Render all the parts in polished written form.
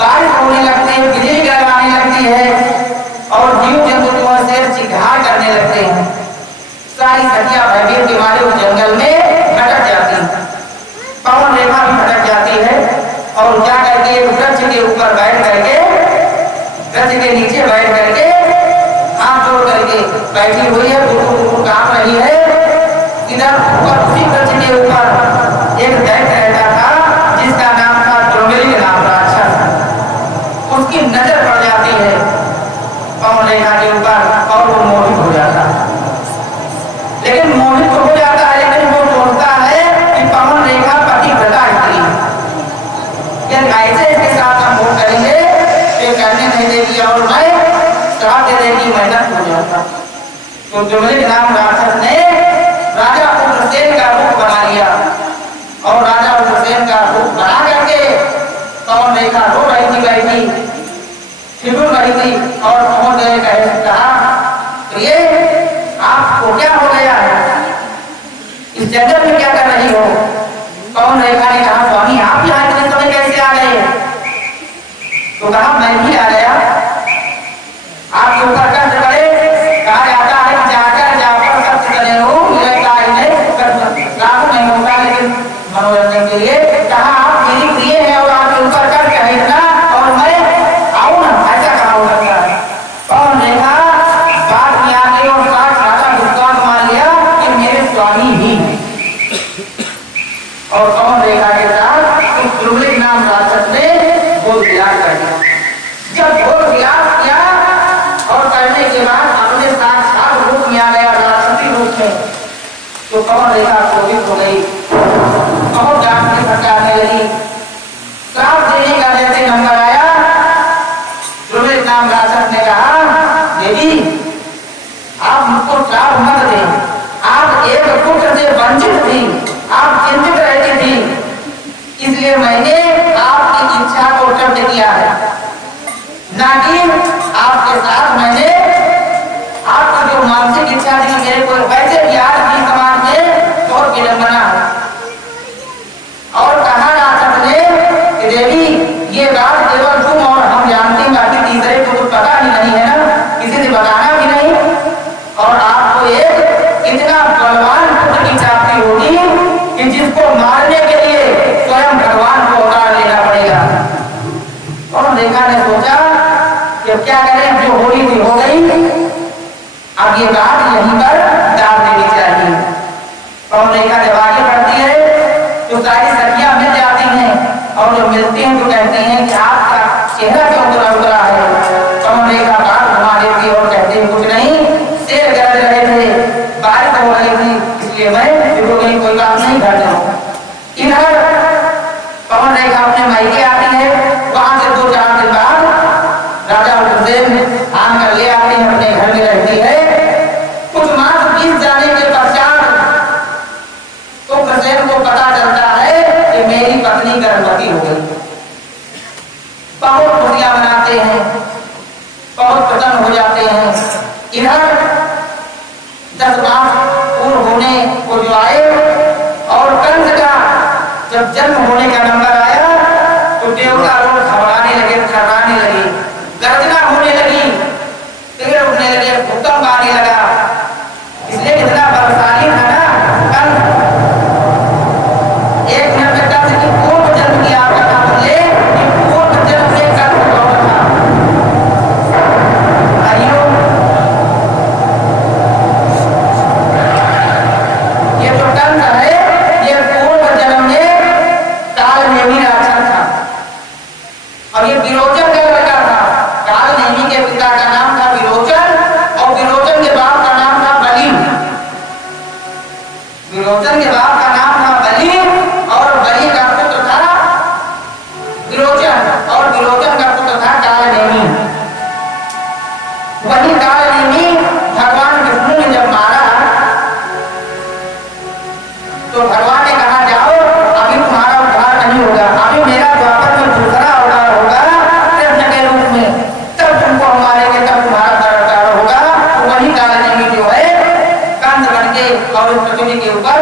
बारिश होने लगती है, बिजली गिरवाने लगती है और जीव जंतुओं से चिढ़ाड़ करने लगते हैं। सारी सखियां भयभीत के मारे उस जंगल में भटक जाती हैं। पवन रेखा भी भटक जाती है और क्या करके एक वृक्ष के ऊपर बैठ करके, वृक्ष के नीचे बैठ करके हाथ जोड़ करके बैठी हुई है, गुरु काम रही है। इधर ऊपर उसी वृक्ष के ऊपर एक दैत्य रहता था जिसका नाम था द्रुमलिंग नाम राक्षस। उसकी नजर पड़ जाती है पवन रेखा के ऊपर और वो मोहित हो जाता है। लेकिन मोहित हो जाता है, लेकिन वो सोचता है कि पवन रेखा पतिव्रता स्त्री है, ऐसे इसके साथ हम वो करेंगे तो करने नहीं देगी और मैं श्राप दे देगी, मैं नष्ट हो जाता। तो द्रुमलिंग नाम राक्षस ने राजा उग्रसेन का रूप बना लिया और राजा उग्रसेन का रूप बना करके पवन रेखा रो रही थी, बैठी ठिठुर रही थी और पहुंच गए, कहा प्रिय आपको क्या हो गया है, इस जंगल में क्या कर रही हो? पवन रेखा ने कहा स्वामी आप यहाँ इतने समय कैसे आ गए? तो कहा मैं भी आ गया, आपके ऊपर कष्ट करे, कहा जाता है कि जाकर जाकर सत्य करे हो मिलता ही नहीं, लाभ नहीं होता, लेकिन मनोरंजन के लिए कहा आप मेरी प्रिय है और आपके ऊपर कष्ट है इतना और मैं आऊं ना, ऐसा कहा हो सकता है। पवन रेखा बात में आ गई और साथ राजा विश्वास मान लिया कि मेरे स्वामी ही, और पवन रेखा के साथ उस द्रुमलिंग नाम राक्षस ने गोद विलास कर दिया। जब गोद विलास किया और करने के बाद अपने साक्षात रूप में आ गया, राक्षसी रूप में, तो पवन रेखा क्रोधित हो गई, बहुत डांटने फटकारने लगी, श्राप देने का जैसे नंबर आया, द्रुमलिंग नाम राक्षस ने कहा देवी आप मुझको श्राप मत दें, आप एक पुत्र से वंचित थी, आप चिंतित रहती थी, इसलिए मैंने आपकी इच्छा को रद्द किया है, ना कि आपके साथ मैंने आपकी जो मानसिक इच्छा थी मेरे को वैसे भी आज भी समाज में बहुत विडंबना है। और कहा राक्षस ने कि देवी ये बात केवल तुम और हम जानते हैं, बाकी तीसरे को तो पता ही नहीं है ना, किसी से बताना भी नहीं, और आपको एक इतना बलवान पुत्र की प्राप्ति होगी कि जिसको मारने के लिए स्वयं भगवान को अवतार लेना पड़ेगा। और रेखा ने सोचा कि क्या करें, जो होली थी हो गई, अब ये बात यहीं पर डाल देनी चाहिए। और रेखा जब आगे बढ़ती है तो सारी सखियां मिल जाती हैं और जो मिलती हैं तो कहते हैं कि आपका चेहरा क्यों उतरा उतरा है? पवन रेखा बात घुमा देती और कहते हैं कुछ नहीं, शेर गरज रहे थे, बारिश हो रही थी, इसलिए मैं कोई काम नहीं कर रहा हूँ। इधर पवन रेखा अपने मायके आती है, वहां से 2-4 दिन बाद राजा उग्रसेन आकर ले आते हैं, अपने घर में रहती है। कुछ मास बीत जाने के पश्चात उग्रसेन को पता चलता है कि मेरी पत्नी गर्भवती हो गई। बहुत खुशियां मनाते हैं, बहुत प्रसन्न हो जाते हैं। इधर 10 मास पूर्ण होने को जो आए और कंस का जब जन्म होने का नंबर आया तो देवता लोग घबराने लगे, थर्राने लगे, गर्जना होने लगी, पेड़ उठने लगे, भूकंप आने लगा, इसलिए इतना बलशाली था ना कंस। एक मिनट में कंस की पूर्व जन्म की आपका नाम ले कि पूर्व जन्म में कंस कौन था? आइयो ये जो कंस है ये पूर्व जन्म में कालनेमी राक्षस था और ये विरोचन का लड़का था। कालनेमी के पिता का नाम था विरोचन और विरोचन के बाप का नाम था बलि। विरोचन के बाप का नाम था बलि और बलि का पुत्र था विरोचन और विरोचन का पुत्र था कालनेमी। वही कालनेमी भगवान विष्णु ने जब मारा तो भगवान ने कहा जाओ, अभी तुम्हारा उद्धार नहीं होगा, अभी मेरा द्वापर में दूसरा अवतार होगा कृष्ण के रूप में, तब तुमको हम मारेंगे, तब तुम्हारा उद्धार होगा। तो वही कालनेमी जो है कंस बन के और इस पृथ्वी के ऊपर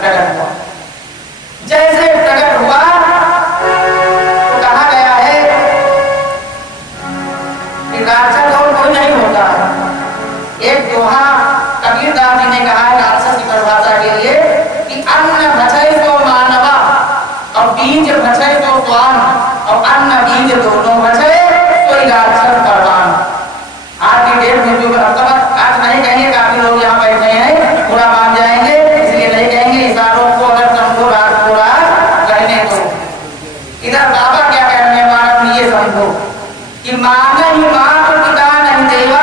प्रकट हुआ। जैसे प्रकट हुआ तो कहा गया है कि माना ही मात पिता नहीं देवा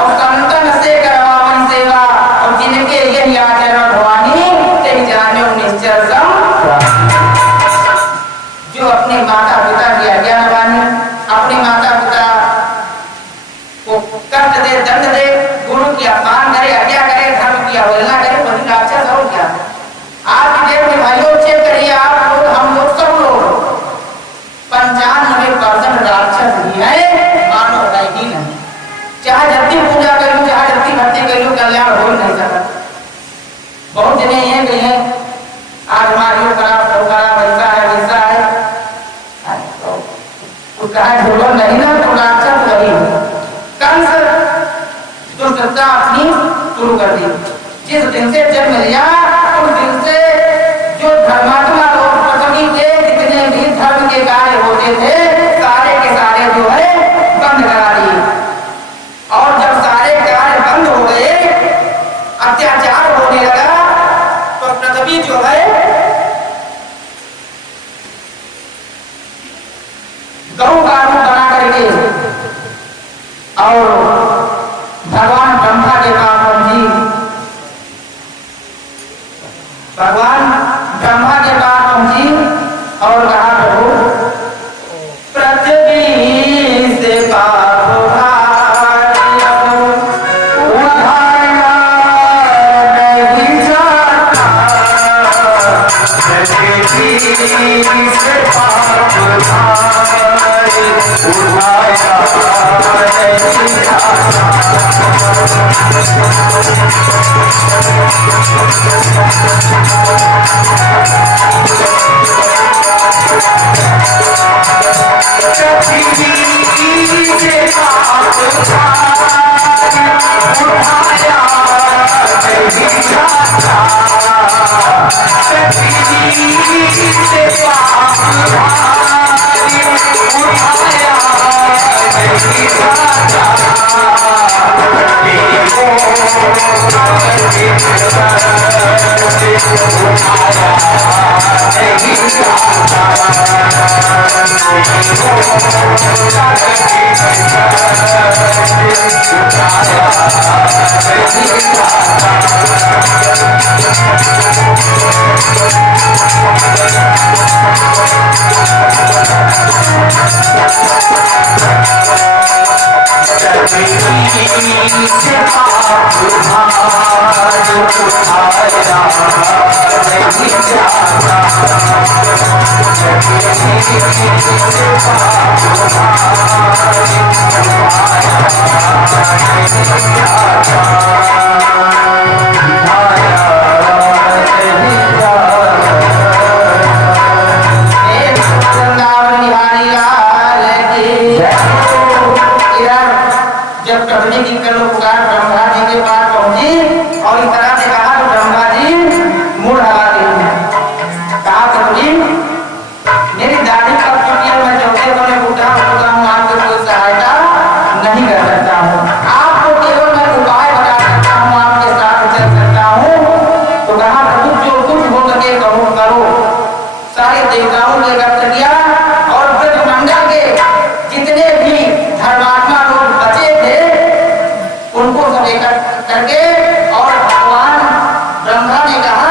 और संतन से करवावन सेवा और जिनके यही आचरण भवानी ते जाने निश्चर जो अपने माता पिता की आज्ञा न माने, अपने माता पिता को कष्ट दे, दंड दे, गुरु की अपमान करे, आज्ञा करे, धर्म की अवहेलना करे, वही राक्षस और क्या। आज की डेट में भाइयों चेक करिए आप लोग, हम लोग सब लोग 95% राक्षस ही है, मानव है ही नहीं। चाहे जल्दी पूजा कर लो, चाहे जल्दी भक्ति कर लो, कल्याण हो नहीं सकता। बहुत जने ये कहे आज हमारी खराब हो खराब, ऐसा है वैसा है, तो कहा बोलो नहीं ना, तो राक्षस वही कंस दुष्टता अपनी शुरू कर दी। जिस दिन से जन्म लिया उस दिन से जो धर्मात्मा लोग पृथ्वी के जितने भी धर्म के कार्य होते थे सारे के सारे जो है बंद करा दिए। और जब सारे कार्य बंद हो गए, अत्याचार होने लगा, तो पृथ्वी जो है गौ का रूप बना करके और भगवान ब्रह्मा के पास पहुंची। भगवान ब्रह्मा के पास पहुंची और कहा प्रभु पृथ्वी से पाप भारी उठाना नहीं जाता, पृथ्वी से पाप भारी उठाया नहीं जाता। जब पृथ्वी की करो पुकार ब्रह्मा जी के पास पहुंची और इस तरह से कहा तो ब्रह्मा जी मुड़ हवा दी। कहा पृथ्वी मेरी दाढ़ी कब छुट्टी है, मैं चौथे बने बूढ़ा हो चुका हूँ, आपकी कोई सहायता नहीं कर सकता हूँ, आपको केवल मैं उपाय बता सकता हूँ, आपके साथ चल सकता हूँ। तो कहा प्रभु जो कुछ हो सके कहो करो। सारे देवताओं ने व्यक्त किया और ब्रह्मंडल के जितने भी धर्मात्मा लोग बचे थे उनको सब एकत्र करके और भगवान ब्रह्मा ने कहा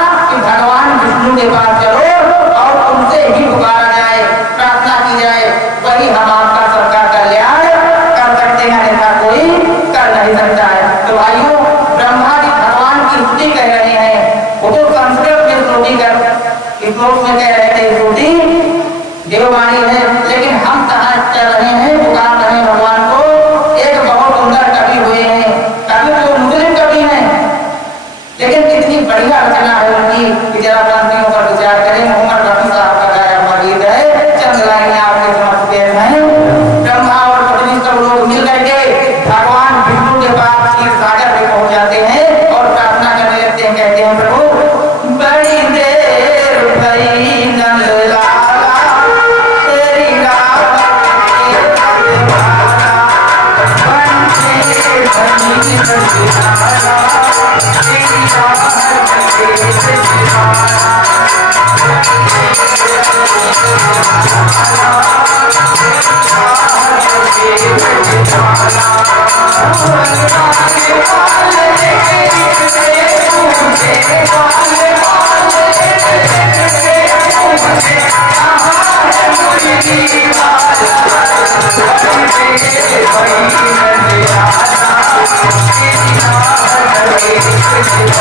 कृष्ण